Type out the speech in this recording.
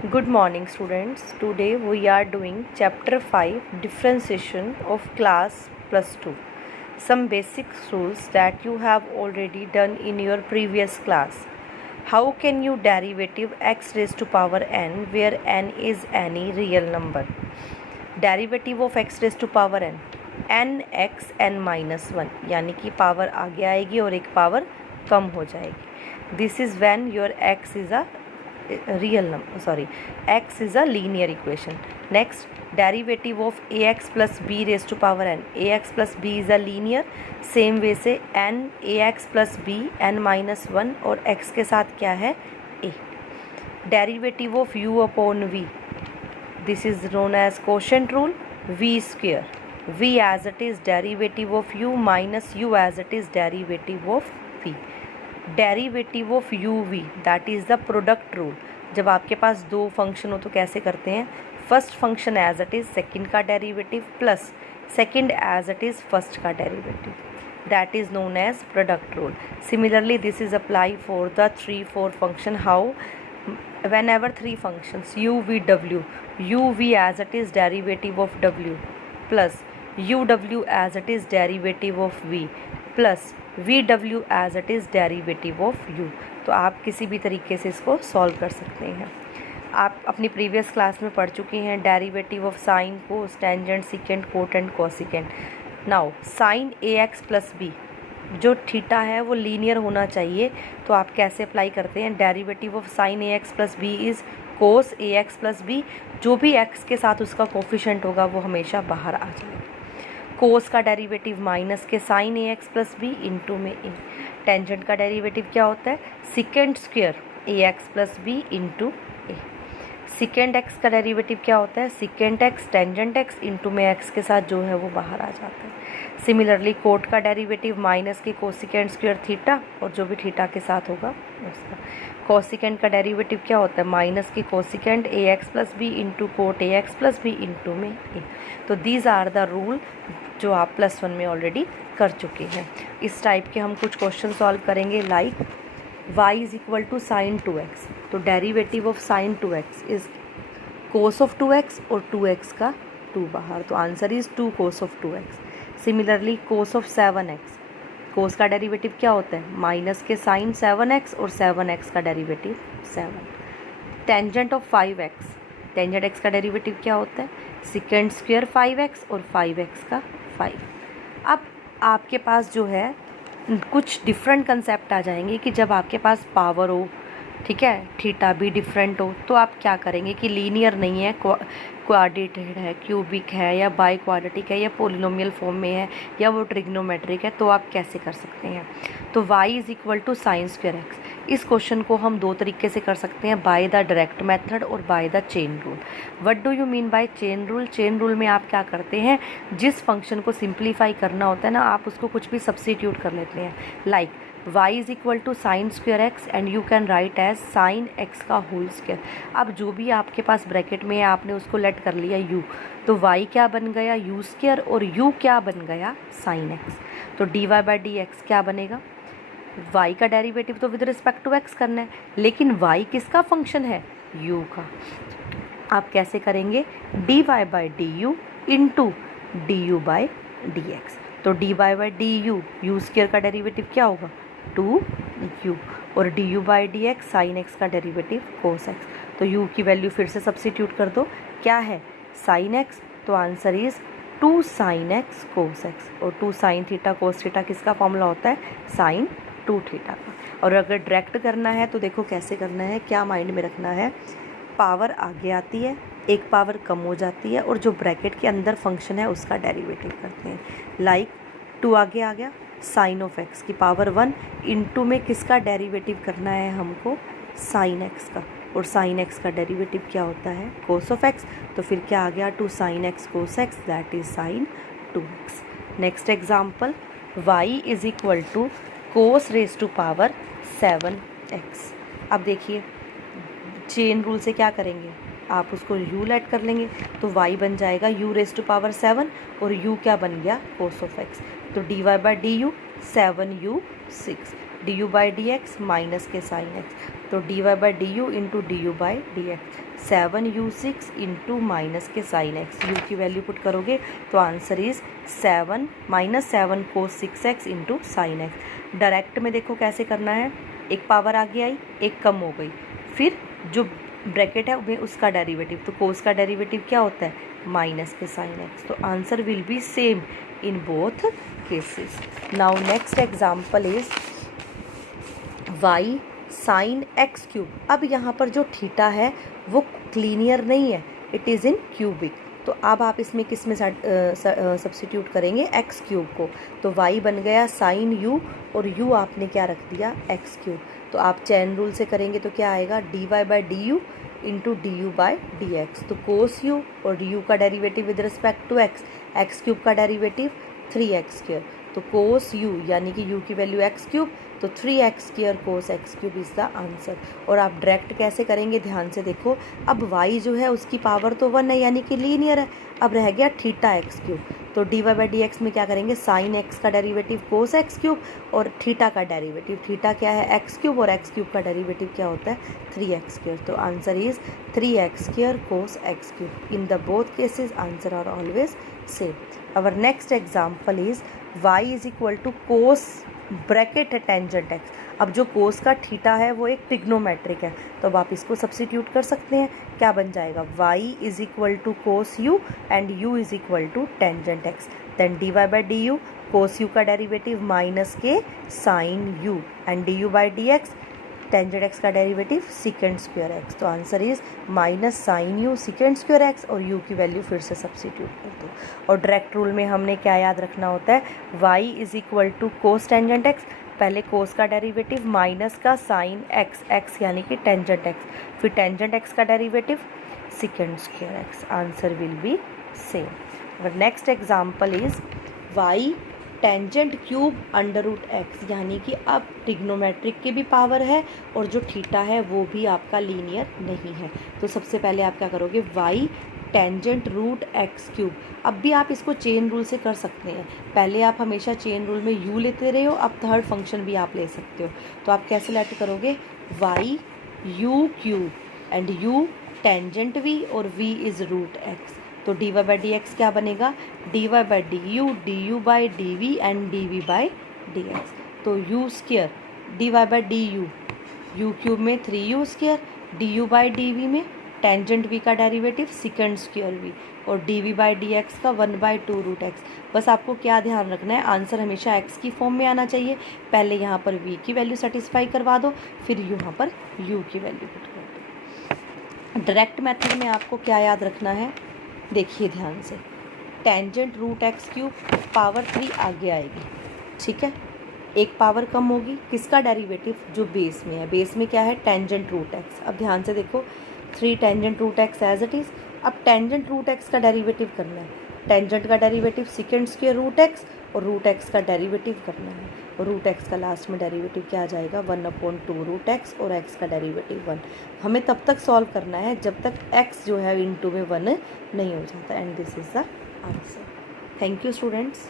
Good morning, students. Today we are doing chapter 5, differentiation of class plus 2. Some basic rules that you have already done in your previous class. How can you derivative x raised to power n where n is any real number? Derivative of x raised to power n x n minus 1 यानी कि power आगे आएगी और एक power कम हो जाएगी. This is when your x is a x is a linear equation. Next, derivative of ax plus b raised to power n. ax plus b is a linear. Same way से n ax plus b n minus 1 और x के साथ क्या है a. Derivative of u upon v. This is known as quotient rule. v square. v as it is derivative of u minus u as it is derivative of v. Derivative of u v that is the product rule. जब आपके पास दो function हो तो कैसे करते हैं? First function as it is second का derivative plus second as it is first का derivative. That is known as product rule. Similarly this is apply for the 3-4 function. How? whenever three functions u v w, u v as it is derivative of w plus u w as it is derivative of v plus v डब्ल्यू as it is derivative of u. तो आप किसी भी तरीके से इसको solve कर सकते हैं. आप अपनी प्रीवियस क्लास में पढ़ चुके हैं derivative of sine, cos, tangent, secant, cot and cosecant. Now sine a x plus b, जो थीटा है वो लीनियर होना चाहिए. तो आप कैसे अप्लाई करते हैं? Derivative of sine a x plus b is cos a x plus b. जो भी एक्स के साथ उसका कोफिशेंट होगा वो हमेशा बाहर आ जाएगा. कोस का डेरिवेटिव माइनस के sine a x plus b into में ए. टेंजेंट का डेरिवेटिव क्या होता है? Secant square a x plus b into a. Secant x का डेरिवेटिव क्या होता है? Secant x tangent x into में एक्स के साथ जो है वो बाहर आ जाता है. सिमिलरली कोट का डेरिवेटिव माइनस के कोसिकेंड स्क्वेयर थीटा और जो भी थीटा के साथ होगा उसका. कोसिकेंड का डेरिवेटिव क्या होता है? माइनस की cosecant a x plus b into cot a x plus b into में ए. तो दीज आर द रूल जो आप +1 में ऑलरेडी कर चुके हैं. इस टाइप के हम कुछ क्वेश्चन सॉल्व करेंगे. Like y is equal to sine 2x. तो derivative of sine 2x is cos of 2x और 2x का 2 बाहर. तो answer is 2 cos of 2x. Similarly cos of 7x, cos का डेरिवेटिव क्या होता है? माइनस के साइन 7x और 7x का derivative 7. Tangent of 5x, tangent x का डेरिवेटिव क्या होता है? सिकेंड स्क्वेयर 5x और 5x का 5. अब आपके पास जो है कुछ डिफरेंट कंसेप्ट आ जाएंगे कि जब आपके पास पावर हो, ठीक है, थीटा भी डिफरेंट हो, तो आप क्या करेंगे कि लीनियर नहीं है, क्वाड्रेटिक है, क्यूबिक है या बाई क्वाड्रेटिक है या पोलिनोमियल फॉर्म में है या वो ट्रिग्नोमेट्रिक है, तो आप कैसे कर सकते हैं? तो y is equal to sine square x. इस क्वेश्चन को हम दो तरीके से कर सकते हैं, बाय द डायरेक्ट मेथड और by the chain rule. What do you mean by chain rule? Chain rule में आप क्या करते हैं, जिस फंक्शन को सिंप्लीफाई करना होता है ना, आप उसको कुछ भी सब्स्टिट्यूट कर लेते हैं. Like y is equal to sine square x and you can write as sine x का होल स्क्वेयर. अब जो भी आपके पास ब्रैकेट में है आपने उसको लेट कर लिया u. तो y क्या बन गया? u स्क्वेयर और u क्या बन गया? Sine x. तो dy बाई डी एक्स क्या बनेगा? y का डेरिवेटिव तो विद रिस्पेक्ट टू x करना है, लेकिन y किसका फंक्शन है? u का. आप कैसे करेंगे? dy by D you into D you by D x. तो dy by D U, U square का डेरिवेटिव क्या होगा? 2u और D you by D X sine x का डेरिवेटिव कोस एक्स. तो u की वैल्यू फिर से सब्स्टिट्यूट कर दो. क्या है? Sine x. तो answer is 2 sine x cos X. और 2 साइन थीटा कोस थीटा किसका फॉर्मूला होता है? साइन 2 थीटा का. और अगर डायरेक्ट करना है तो देखो कैसे करना है, क्या माइंड में रखना है. पावर आगे आती है, एक पावर कम हो जाती है और जो ब्रैकेट के अंदर फंक्शन है उसका डेरिवेटिव करते हैं. लाइक 2 आगे आ गया, साइन ऑफ एक्स की पावर 1 इंटू में किसका डेरिवेटिव करना है हमको? साइन एक्स का. और साइन एक्स का डेरिवेटिव क्या होता है? Cos of x. तो फिर क्या आ गया? 2 sine x cos x that is sine 2x. Next example, y is equal to cos raise to power 7x. अब देखिए चेन रूल से क्या करेंगे, आप उसको u लेट कर लेंगे. तो y बन जाएगा u रेज टू पावर 7 और u क्या बन गया? Cos of x. तो dy by D u 7u 6. D you by D x minus के साइन एक्स, तो D Y by D you into D you by D x, 7u6 into minus के sine x, u की value put करोगे तो answer is 7 cos 6x into sine x. Direct में देखो कैसे करना है, एक पावर आगे आई एक कम हो गई, फिर जो ब्रैकेट है वो उसका डेरिवेटिव, तो कोस का डेरिवेटिव क्या होता है माइनस के साइन एक्स, तो answer will be same in both cases. Now next example is y sine x cube. अब यहाँ पर जो थीटा है वो लीनियर नहीं है, इट इज़ इन क्यूबिक, तो अब आप इसमें किस में सब्स्टिट्यूट करेंगे एक्स क्यूब को, तो y बन गया साइन u और u आपने क्या रख दिया एक्स क्यूब, तो आप चैन रूल से करेंगे तो क्या आएगा d Y by D you into D you by D x, तो कोस u और डी यू का derivative with respect to x, x cube का डेरिवेटिव 3x स्क्वायर, तो कोस u यानी कि u की वैल्यू एक्स क्यूब, तो 3x square cos x cube is the answer. और आप डायरेक्ट कैसे करेंगे ध्यान से देखो, अब y जो है उसकी पावर तो 1 है यानी कि लीनियर है, अब रह गया थीटा एक्स क्यूब, तो D Y by D x में क्या करेंगे साइन एक्स का डेरिवेटिव कोस एक्स क्यूब और थीटा का डेरिवेटिव, थीटा क्या है एक्स क्यूब और एक्स क्यूब का डेरिवेटिव क्या होता है 3x स्क्वायर, तो answer is 3x square cos x cube. In the both cases answer are always same. Our next example is y is equal to cos bracket है tangent x. अब जो कोस का theta है वो एक ट्रिग्नोमेट्रिक है, तो अब आप इसको सब्स्टिट्यूट कर सकते हैं, क्या बन जाएगा y is equal to cos u and u is equal to tangent x, then d Y by D u cos u का डेरिवेटिव माइनस के sine u and d you by D x tangent x का derivative secant square x, तो answer is minus sine u secant square x और u की value फिर से substitute कर दो। और डायरेक्ट रूल में हमने क्या याद रखना होता है y is equal to cos tangent X, पहले कोस का डेरिवेटिव माइनस का साइन एक्स, एक्स यानी कि टेंजेंट एक्स, फिर टेंजेंट एक्स का derivative secant square X, answer will be same. और next example is y tangent cube under root X, यानी कि अब ट्रिग्नोमेट्रिक की भी पावर है और जो थीटा है वो भी आपका लीनियर नहीं है, तो सबसे पहले आप क्या करोगे y tangent root x cube, अब भी आप इसको चेन रूल से कर सकते हैं, पहले आप हमेशा चेन रूल में u लेते रहे हो, अब थर्ड फंक्शन भी आप ले सकते हो, तो आप कैसे लेट करोगे y u cube and u tangent v और v इज़ रूट एक्स, तो D Y by D X क्या बनेगा D Y by D you by D V and D V by D x, तो U square D Y by D U cube में 3u square, D you by D V में tangent v का derivative secant square v और D V by D X का 1/2 root x. बस आपको क्या ध्यान रखना है, आंसर हमेशा x की फॉर्म में आना चाहिए, पहले यहाँ पर v की वैल्यू सेटिस्फाई करवा दो, फिर यहाँ पर u की वैल्यू पुट कर दो। डायरेक्ट मेथड में आपको क्या याद रखना है, देखिए ध्यान से, tangent root x cube power 3 आगे आएगी, ठीक है, एक पावर कम होगी, किसका डेरिवेटिव जो बेस में है, बेस में क्या है टेंजेंट रूट एक्स। अब ध्यान से देखो 3 tangent root x as it is, अब टेंजेंट रूट एक्स का डेरिवेटिव करना है, टेंजेंट का derivative secant square root x और रूट एक्स का डेरिवेटिव करना है, और रूट एक्स का लास्ट में डेरिवेटिव क्या आ जाएगा 1/2 रूट एक्स और एक्स का डेरिवेटिव 1। हमें तब तक सॉल्व करना है जब तक एक्स जो है इनटू में 1 नहीं हो जाता, and this is the answer. Thank you students.